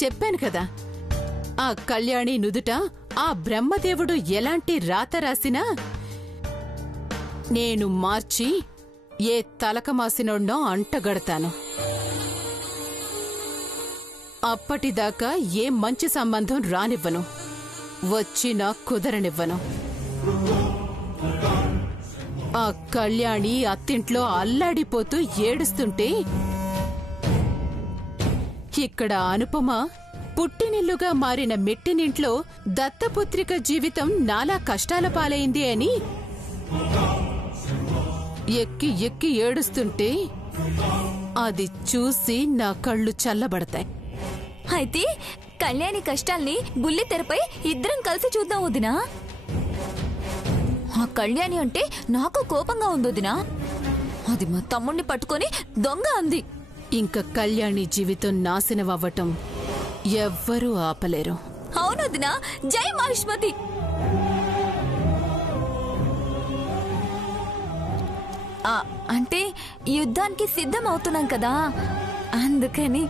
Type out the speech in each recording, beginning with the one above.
చెప్పాను కదా, ఆ కళ్యాణి నుదుట ఆ బ్రహ్మదేవుడు ఎలాంటి రాత రాసినా నేను మార్చి ఏ తలకమాసినోడ్నో అంటగడతాను. అప్పటిదాకా ఏ మంచి సంబంధం రానివ్వను, వచ్చినా కుదరనివ్వను. ఆ కళ్యాణి అత్తింట్లో అల్లాడిపోతూ ఏడుస్తుంటే ఇక్కడ అనుపమ పుట్టినిల్లుగా మారిన మెట్టినింట్లో దత్తపుత్రిక జీవితం నాలా కష్టాల పాలైంది అని ఎక్కి ఎక్కి ఏడుస్తుంటే అది చూసి నా కళ్ళు చల్లబడతాయి. అయితే కళ్యాణి కష్టాల్ని బుల్లితెరపై ఇద్దరం కలిసి చూద్దాం వదినా. ఆ కళ్యాణి అంటే నాకు కోపంగా ఉంది వదినా. అది మా తమ్ముణ్ణి పట్టుకొని దొంగ అంది. ఇంక కళ్యాణి జీవితం నాశనమవ్వటం ఎవ్వరూ ఆపలేరు. అవును వదినా, జై మహిష్మతి. అంటే యుద్ధానికి సిద్ధం అవుతున్నాం కదా, అందుకని.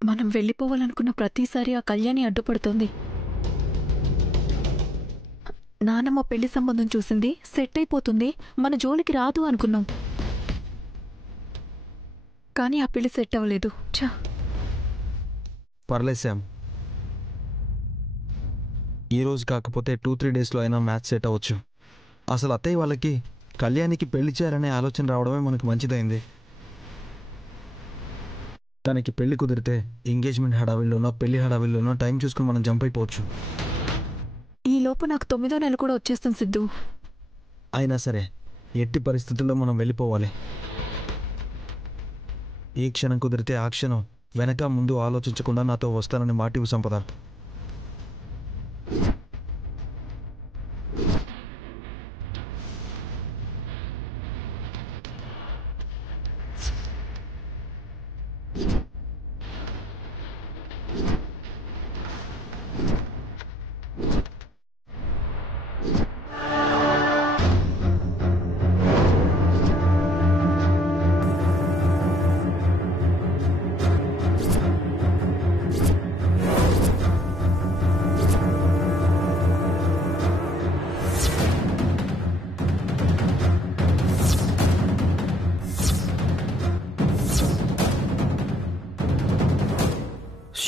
మనం వెళ్ళిపోవాలనుకున్న ప్రతిసారి ఆ కళ్యాణి అడ్డుపడుతోంది. నానమ్మ పెళ్లి సంబంధం చూసింది, సెట్ అయిపోతుంది, మన జోలికి రాదు అనుకున్నాం. కానీ ఆ పెళ్లి సెట్ అవ్వలేదు. పర్లేదు శామ్, ఈరోజు కాకపోతే 2-3 డేస్లో అయినా మ్యాచ్ సెట్ అవ్వచ్చు. అసలు అత్తయ్య వాళ్ళకి కళ్యాణికి పెళ్లి చేయాలనే ఆలోచన రావడమే మనకు మంచిదైంది. తనకి పెళ్లి కుదిరితే ఎంగేజ్మెంట్ హడావిల్లోనో పెళ్లి హడావిల్లోనో టైం చూసుకుని మనం జంప్ అయిపోవచ్చు. ఈ లోపు నాకు 9వ నెల కూడా వచ్చేస్తాం సిద్ధు. అయినా సరే ఎట్టి పరిస్థితుల్లో మనం వెళ్ళిపోవాలి. ఏ క్షణం కుదిరితే ఆ క్షణం వెనక ముందు ఆలోచించకుండా నాతో వస్తానని మాటివు సంపద.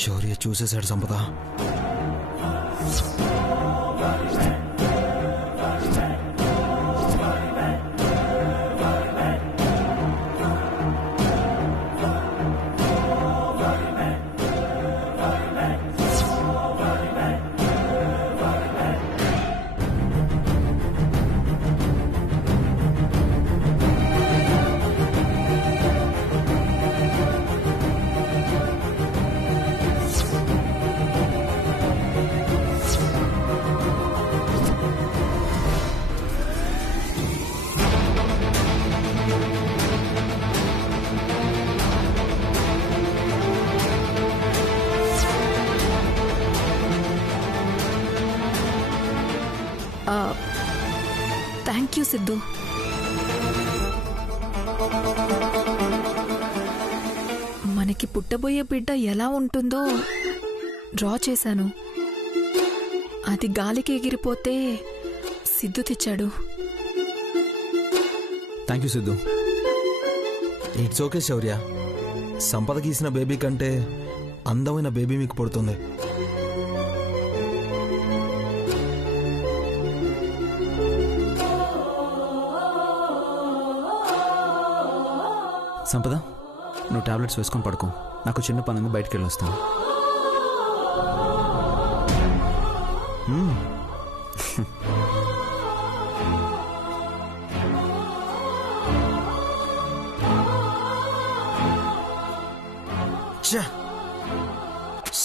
శౌర్య చూసేశాడు సంపద. Thank you Siddhu. మనకి పుట్టబోయే బిడ్డ ఎలా ఉంటుందో డ్రా చేశాను. అది గాలికి ఎగిరిపోతే సిద్ధు తెచ్చాడు. Thank you Siddhu. It's okay Shaurya, Sampada గీసిన బేబీ కంటే అందమైన బేబీ మీకు పుడుతుంది. సంపద, నువ్వు టాబ్లెట్స్ వేసుకొని పడుకో. నాకు చిన్న పని ఉంది, బయటికి వెళ్ళి వస్తాను.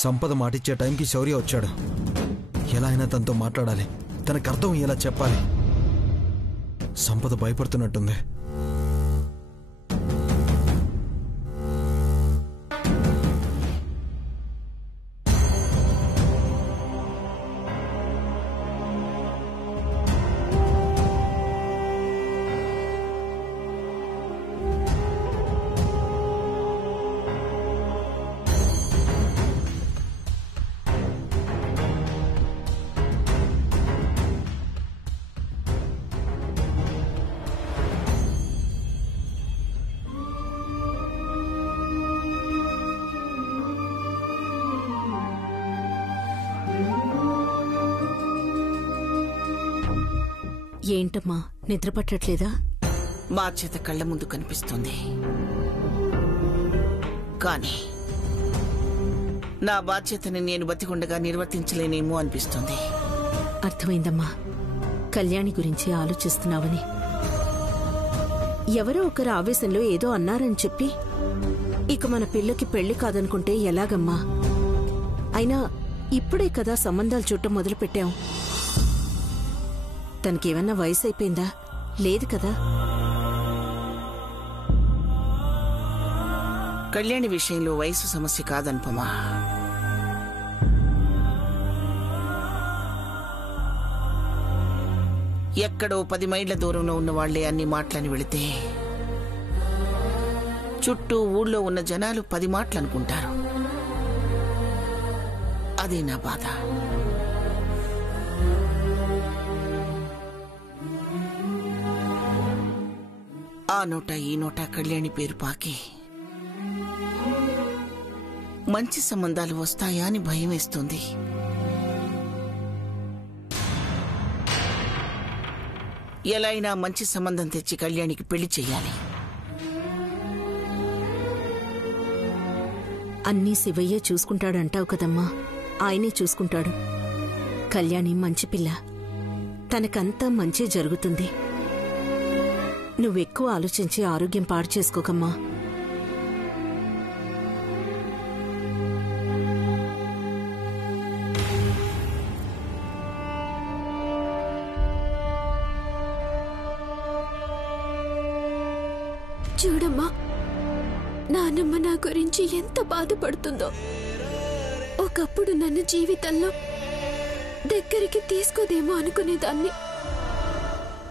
సంపద మాటిచ్చే టైంకి శౌర్య వచ్చాడు. ఎలా అయినా తనతో మాట్లాడాలి, తనకు అర్థం ఎలా చెప్పాలి. సంపద భయపడుతున్నట్టుంది. ఏంటమ్మా నిద్ర పట్టట్లేదా? బాధ్యత కళ్ళ ముందు కనిపిస్తుంది, కానీ నా బాధ్యతని నేను బతికుండగా నిర్వర్తించలేనేమో అనిపిస్తుంది. అర్థమైందమ్మా, కళ్యాణి గురించి ఆలోచిస్తున్నావని. ఎవరో ఒకరు ఆవేశంలో ఏదో అన్నారని చెప్పి ఇక మన పిల్లకి పెళ్లి కాదనుకుంటే ఎలాగమ్మా? అయినా ఇప్పుడే కదా సంబంధాలు చూడటం మొదలు పెట్టాం. తనకేమన్నా వయసు అయిపోయిందా? లేదు కదా. కళ్యాణి విషయంలో వయసు సమస్య కాదనుపమా. ఎక్కడో 10 మైళ్ళ దూరంలో ఉన్న వాళ్లే అన్ని మాటలని వెళితే చుట్టూ ఊళ్ళో ఉన్న జనాలు 10 మాటలు అనుకుంటారు. అదే నా బాధ. ఆ నోట ఈ నోట కళ్యాణి పేరు పాకి మంచి సంబంధాలు వస్తాయా అని భయం వేస్తుంది. ఎలా అయినా మంచి సంబంధం తెచ్చి కళ్యాణికి పెళ్లి చెయ్యాలి. అన్నీ శివయ్యే చూసుకుంటాడంటావు కదమ్మా. ఆయనే చూసుకుంటాడు. కళ్యాణి మంచి పిల్ల, తనకంతా మంచి జరుగుతుంది. నువ్వెక్కువ ఆలోచించి ఆరోగ్యం పాడు చేసుకోకమ్మా. చూడమ్మా, నానమ్మ నా గురించి ఎంత బాధపడుతుందో. ఒకప్పుడు నన్ను జీవితంలో దగ్గరికి తీసుకోదేమో అనుకునేదాన్ని,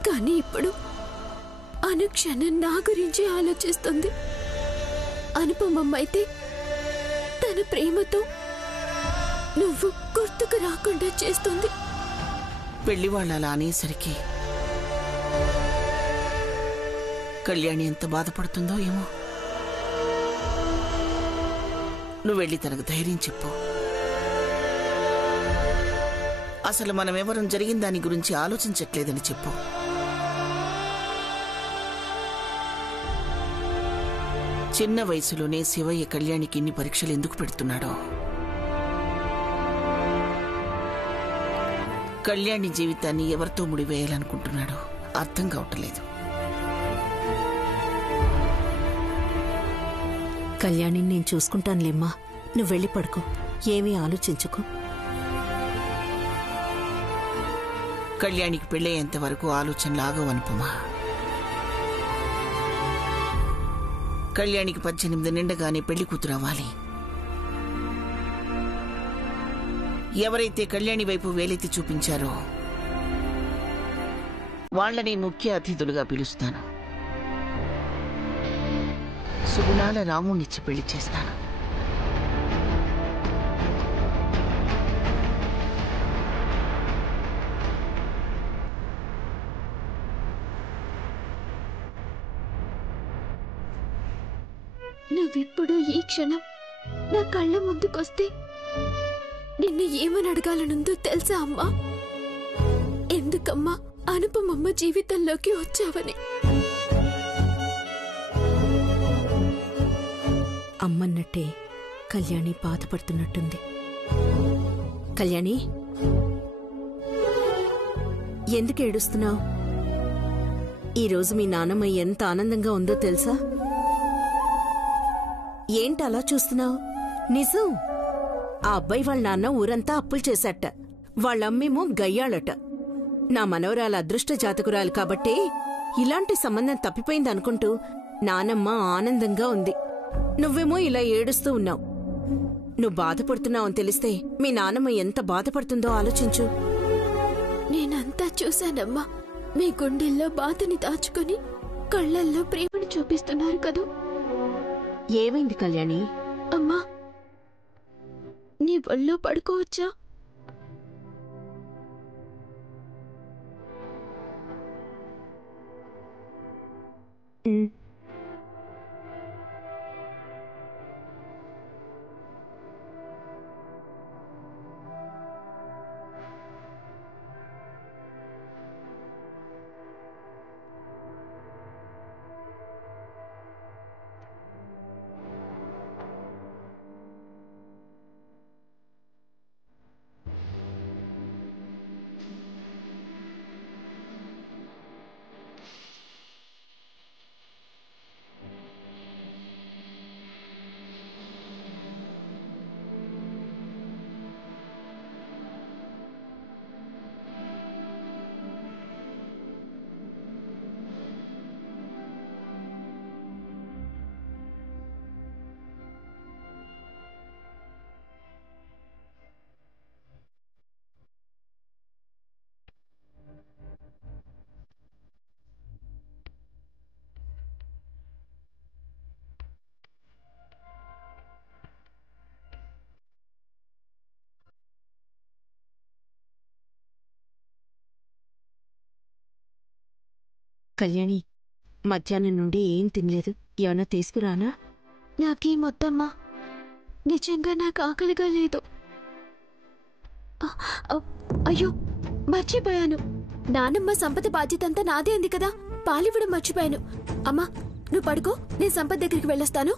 కానీ ఇప్పుడు అనుక్షణం నా గురించి ఆలోచిస్తుంది. అనుపమమ్మ అయితే తన ప్రేమతో నువ్వు గుర్తుకు రాకుండా చేస్తుంది. పెళ్లి వాళ్ళ అలా అనేసరికి కళ్యాణి ఎంత బాధపడుతుందో ఏమో. నువ్వు వెళ్ళి తనకు ధైర్యం చెప్పు. అసలు మనమెవరం జరిగిన దాని గురించి ఆలోచించట్లేదని చెప్పు. చిన్న వయసులోనే శివయ్య కళ్యాణికి ఇన్ని పరీక్షలు ఎందుకు పెడుతున్నాడో. కళ్యాణి జీవితాన్ని ఎవరితో ముడివేయాలనుకుంటున్నాడో అర్థం కావట్లేదు. కళ్యాణిని నేను చూసుకుంటానులేమ్మా, నువ్వు వెళ్ళి పడుకో. ఏమీ ఆలోచించుకో. కళ్యాణికి పెళ్ళయ్యేంత వరకు ఆలోచనలాగవు అనుపమా. కళ్యాణికి 18 నిండగానే పెళ్లి కూతురవ్వాలి. ఎవరైతే కళ్యాణి వైపు వేలెత్తి చూపించారో వాళ్లని ముఖ్య అతిథులుగా పిలుస్తాను. సుగుణాల రామునిచ్చి పెళ్లి చేస్తాను. నువ్విప్పుడు ఈ క్షణం నా కళ్ళ ముందుకొస్తే నిన్ను ఏమని అడగాలనుందో తెలుసా అమ్మా? ఎందుకమ్మా అనుపమమ్మ జీవితంలోకి వచ్చావని. అమ్మన్నట్టే కళ్యాణి బాధపడుతున్నట్టుంది. కళ్యాణి, ఎందుకు ఏడుస్తున్నావు? ఈరోజు మీ నాన్నమ్మ ఎంత ఆనందంగా ఉందో తెలుసా? ఏంటి అలా చూస్తున్నావు? నిజం, ఆ అబ్బాయి వాళ్ళ నాన్న ఊరంతా అప్పులు చేశాట. వాళ్ళమ్మేమో గయ్యాళట. నా మనవరాల అదృష్ట జాతకురాలు కాబట్టి ఇలాంటి సంబంధం తప్పిపోయిందనుకుంటూ నానమ్మ ఆనందంగా ఉంది. నువ్వేమో ఇలా ఏడుస్తూ ఉన్నావు. నువ్వు బాధపడుతున్నావని తెలిస్తే మీ నానమ్మ ఎంత బాధపడుతుందో ఆలోచించు. నేనంతా చూశానమ్మా. మీ గుండెల్లో బాధని దాచుకొని కళ్ళల్లో ప్రేమను చూపిస్తున్నారు కదూ. ఏమైంది కళ్యాణి? అమ్మా, నీ ఒళ్ళో పడుకోవచ్చా? కళ్యాణి, మధ్యాహ్నం నుండి ఏం తినలేదు. ఏమన్నా తీసుకురానా? నాకేం వద్దమ్మా. నిజంగా నాకు ఆకలిగా లేదు. అయ్యో, మర్చిపోయాను. నానమ్మ సంపద బాధ్యత అంతా నాదే అంది కదా, పాలివ్వడం మర్చిపోయాను. అమ్మా, నువ్వు పడుకో, నేను సంపద దగ్గరికి వెళ్ళొస్తాను.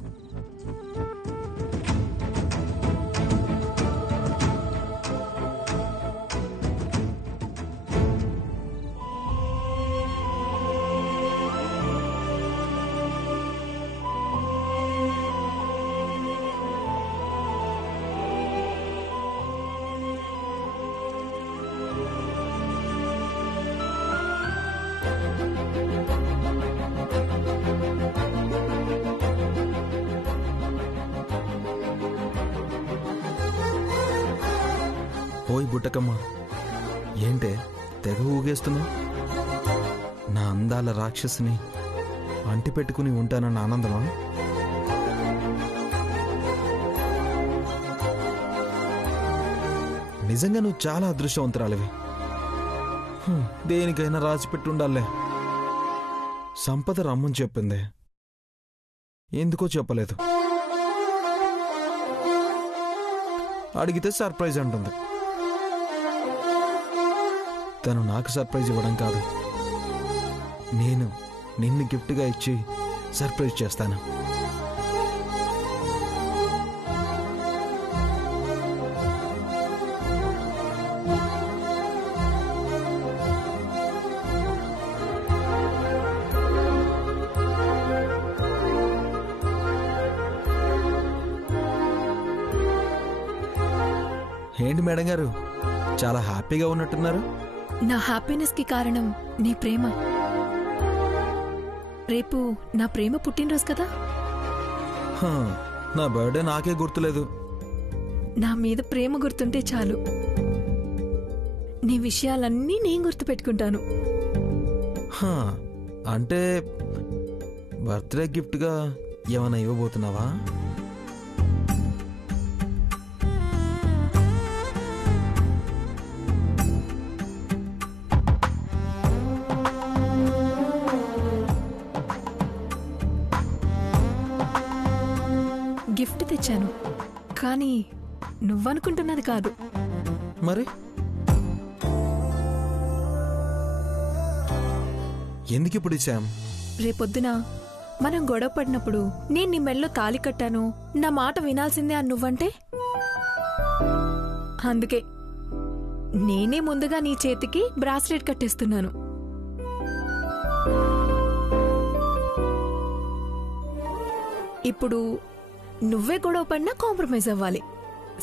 ఓయ్ బుట్టకమ్మ, ఏంటే తెగ ఊగేస్తున్నావు? నా అందాల రాక్షసిని అంటి పెట్టుకుని ఉంటానన్న ఆనందమా? నిజంగా నువ్వు చాలా అదృష్టవంతురాలివి. దేనికైనా రాసి పెట్టుండాలే. సంపద రమ్మని చెప్పింది, ఎందుకో చెప్పలేదు. అడిగితే సర్ప్రైజ్ అంటుంది. తను నాకు సర్ప్రైజ్ ఇవ్వడం కాదు, నేను నిన్ను గిఫ్ట్గా ఇచ్చి సర్ప్రైజ్ చేస్తాను. ఏంటి మేడం గారు, చాలా హ్యాపీగా ఉన్నట్టున్నారు? నా హ్యాపీనెస్ కి కారణం నీ ప్రేమ. రేపు నా ప్రేమ పుట్టినరోజు కదా. నా బర్త్డే నాకే గుర్తులేదు. నా మీద ప్రేమ గుర్తుంటే చాలు, నీ విషయాలన్నీ నేను గుర్తుపెట్టుకుంటాను. అంటే బర్త్డే గిఫ్ట్గా ఏమైనా ఇవ్వబోతున్నావా? గిఫ్ట్ తెచ్చాను, కానీ నువ్వనుకుంటున్నది కాదు. మరి ఎందుకిప్పుడు ఇచ్చాం? రేపొద్దున మనం గొడవ పడినప్పుడు నేను నీ మెళ్ళో తాళి కట్టాను, నా మాట వినాల్సిందే అని నువ్వంటే, అందుకే నేనే ముందుగా నీ చేతికి బ్రాస్లెట్ కట్టేస్తున్నాను. ఇప్పుడు నువ్వే గొడవ పడినా కాంప్రమైజ్ అవ్వాలి,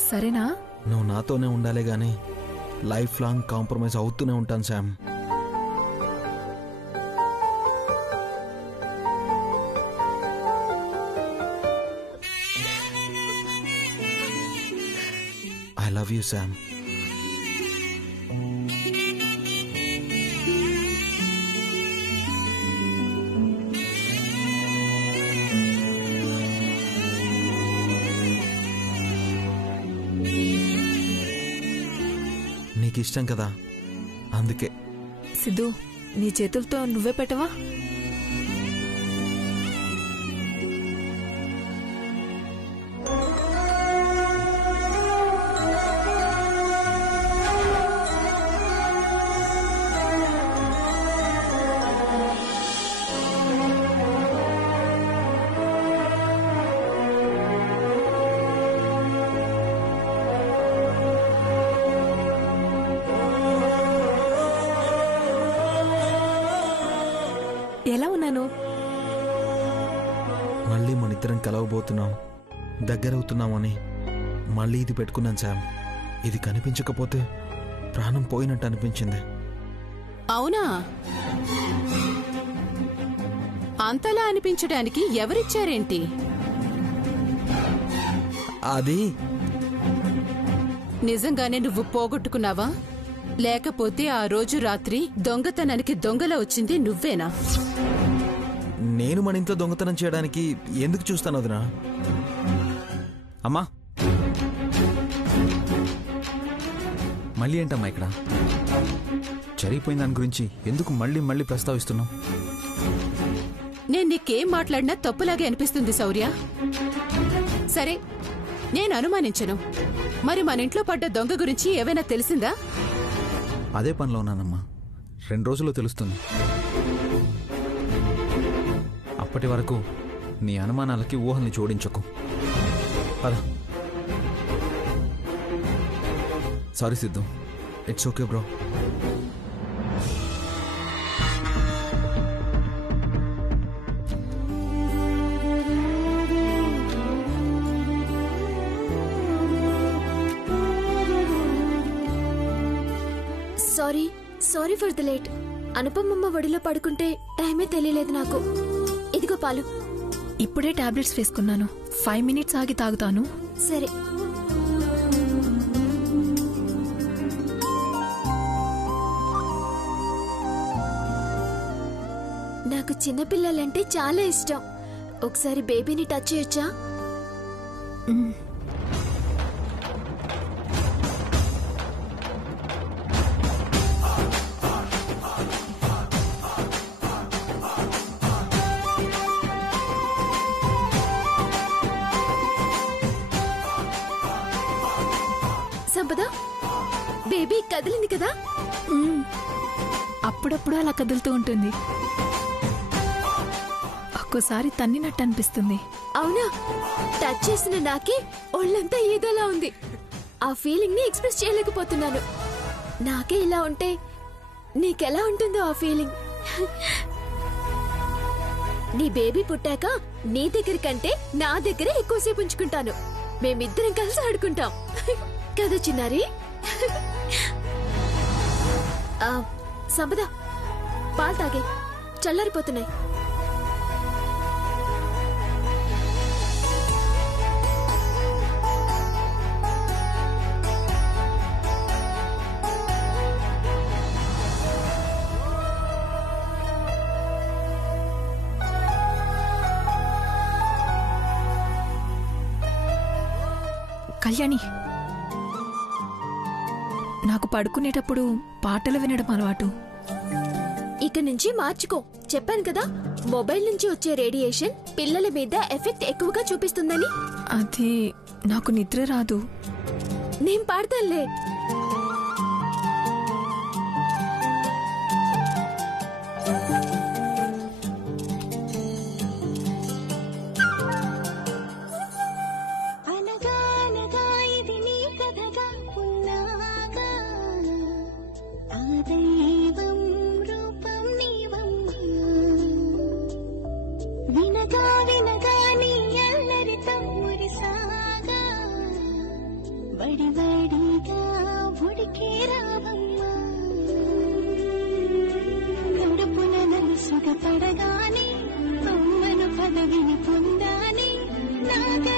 సరేనా? నువ్వు నాతోనే ఉండాలి గాని లైఫ్ లాంగ్ కాంప్రమైజ్ అవుతూనే ఉంటాను Sam. I love you Sam. నీకు ఇష్టం కదా, అందుకే. సిద్ధు, నీ చేతులతో నువ్వే పెట్టవా? ఎలా ఉన్నాను? మళ్ళీ మన ఇద్దరం కలవబోతున్నాం, దగ్గరవుతున్నామని మళ్ళీ ఇది పెట్టుకున్నాను శామ్. ఇది కనిపించకపోతే ప్రాణం పోయినట్టు అనిపించింది. అవునా? అంతలా అనిపించడానికి ఎవరిచ్చారేంటి? అది నిజంగానే నువ్వు పోగొట్టుకున్నావా, లేకపోతే ఆ రోజు రాత్రి దొంగతనానికి దొంగలా వచ్చింది నువ్వేనా? నేను మన ఇంట్లో దొంగతనం చేయడానికి ఎందుకు చూస్తాను వదినా? అమ్మా, మళ్ళీ ఏంటమ్మా ఇక్కడ? జరిగిపోయిన దాని గురించి ఎందుకు మళ్ళీ మళ్ళీ ప్రస్తావిస్తున్నావు? నీకేం మాట్లాడినా తప్పులాగే అనిపిస్తుంది శౌర్య. సరే, నేను అనుమానించను. మరి మన ఇంట్లో పడ్డ దొంగ గురించి ఏవైనా తెలిసిందా? అదే పనిలో ఉన్నానమ్మా. 2 రోజుల్లో తెలుస్తుంది. అప్పటి వరకు నీ అనుమానాలకి ఊహల్ని జోడించకు. పద. Sorry Siddhu. It's okay bro. Sorry for the late. అనుపమమ్మ ఒడిలో పడుకుంటే టైమే తెలియలేదు నాకు. ఇదిగో పాలు. ఇప్పుడే టాబ్లెట్స్ వేసుకున్నాను. 5 మినిట్స్ ఆగి తాగుతాను. సరే. నాకు చిన్నపిల్లలంటే చాలా ఇష్టం. ఒకసారి బేబీని టచ్ చేయొచ్చా? సంపద, బేబీ కదిలింది కదా? అప్పుడప్పుడు అలా కదులుతూ ఉంటుంది. ఒక్కోసారి తన్నినట్టు అనిపిస్తుంది. అవునా? టచ్ చేసిన నాకే ఒళ్ళంతా ఏదోలా ఉంది. ఆ ఫీలింగ్ ని ఎక్స్ప్రెస్ చేయలేకపోతున్నాను. నాకే ఇలా ఉంటే నీకెలా ఉంటుందో ఆ ఫీలింగ్. నీ బేబీ పుట్టాక నీ దగ్గర కంటే నా దగ్గరే ఎక్కువసేపు ఉంచుకుంటాను. మేమిద్దరం కలిసి ఆడుకుంటాం కదా చిన్నారి? సంపద, పాలు తాగే, చల్లారిపోతున్నాయి. కళ్యాణి, నాకు పడుకునేటప్పుడు పాటలు వినడం అలవాటు. ఇక నుంచి మార్చుకో. చెప్పాను కదా, మొబైల్ నుంచి వచ్చే రేడియేషన్ పిల్లల మీద ఎఫెక్ట్ ఎక్కువగా చూపిస్తుందని. అది నాకు నిద్ర రాదు. నేను పాడతానులే. పడగానే అమ్మను పదవిని పొందాని నాగా